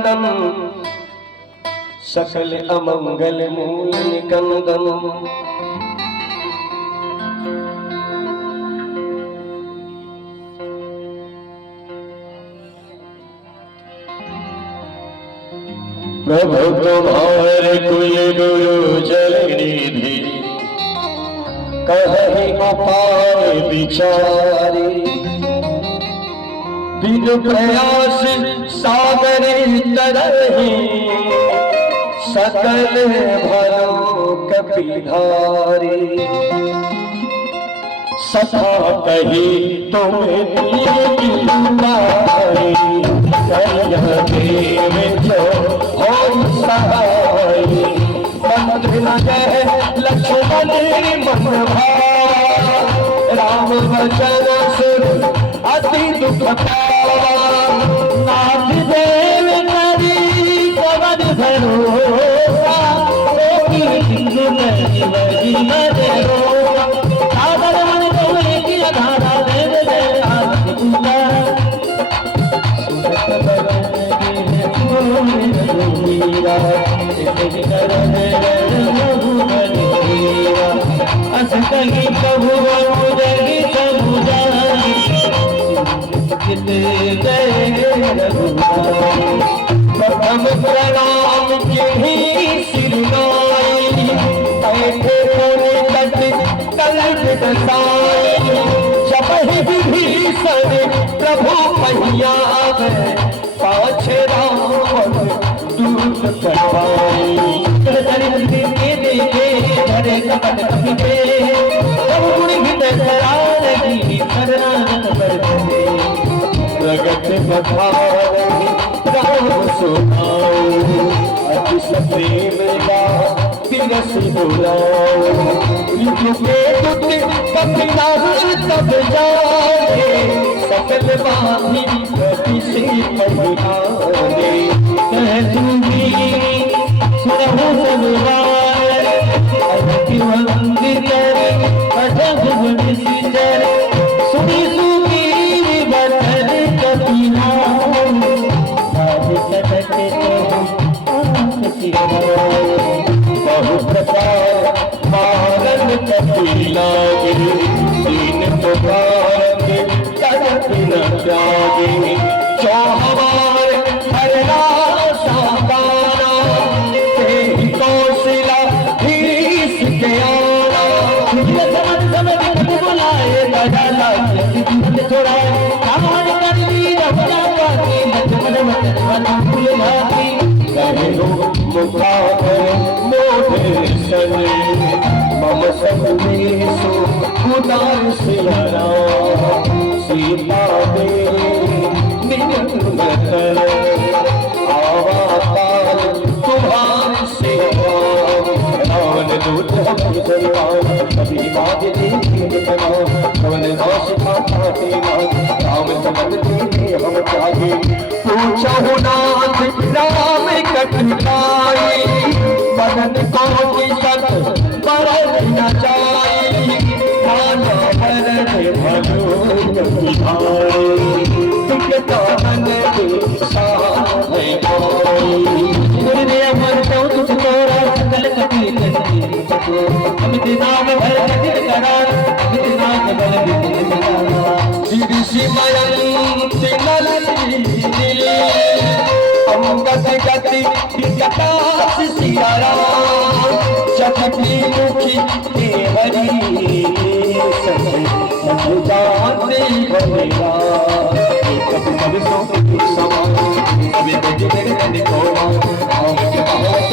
नंदन सकल अमंगल मूल निकंदन। प्रभु तुम्हारे कुल गुरु जल निधि कहीं अपार विचारी। बिन प्रयास सागर तरहि सकल भरो कपिधारी। सखा कही तुम्हें देव जो हो सहाय। मंत्र न जय लक्ष्मण मन भावा। राम वचन सुर अति दुख पावा। नाथ देव करी पवन भरोसा। सागर मन गौरी की धारा वेद असकही कभु उदगी कभु जानी। चित गए प्रथम प्रणाम जिन्हीं सिरनाई। ऐठे कोने तट कल्प दसाई। जपहि विभीषण प्रभु पहिया पाछे राम दूत करवाई। भरे कपट कपिते सब गुण हित करारगी। शरणागत बरते प्रगट बखारगी। राम सुनाओ अति सप्रेम का तिरस बुलाओ। ऋतु के दुत कपिला तब जागे। सकल बानी कपि से परिहारे। कह दूंगी सुनहु सनवार। अति वंदित अजब गुण सिजर। सुनी सुखी बदन कपिला। बहु प्रकार मारन कपिला। दीन पुकार करत न त्यागे। चौहवार हरना साकारा। तेहि कौशला धीस के आना। बुलाए बदला छोड़ाए। कहानी कर ली रबना पाती। लक्ष्मण वचन फूल भाती। कहे मुखाकर मोढ़े सने। मम संदेशो उदार सिहरा। सीता देवी निरंतर आवा काल तुम्हारे सेवा। रावण दूत हम जलवान कभी बाज देखे पवन दास खाते राम समझ देखे हम त्यागे। पूछो नाथ राम कठिनाई। बदन को किसक बरत न जाई। खाना भरन भलो कपिधारे। टिकता मन के साथ गुरुदेव मन तो तुझ तोरा। सकल कपि कपि अमित नाम भर कटित करार। अमित नाम बल विपिन करार। ऋषि मयंक नल अंगद गति विकटास सियारा। जपति मुखी देवरी जानते भलेगा। कभी कभी सो समान कभी कभी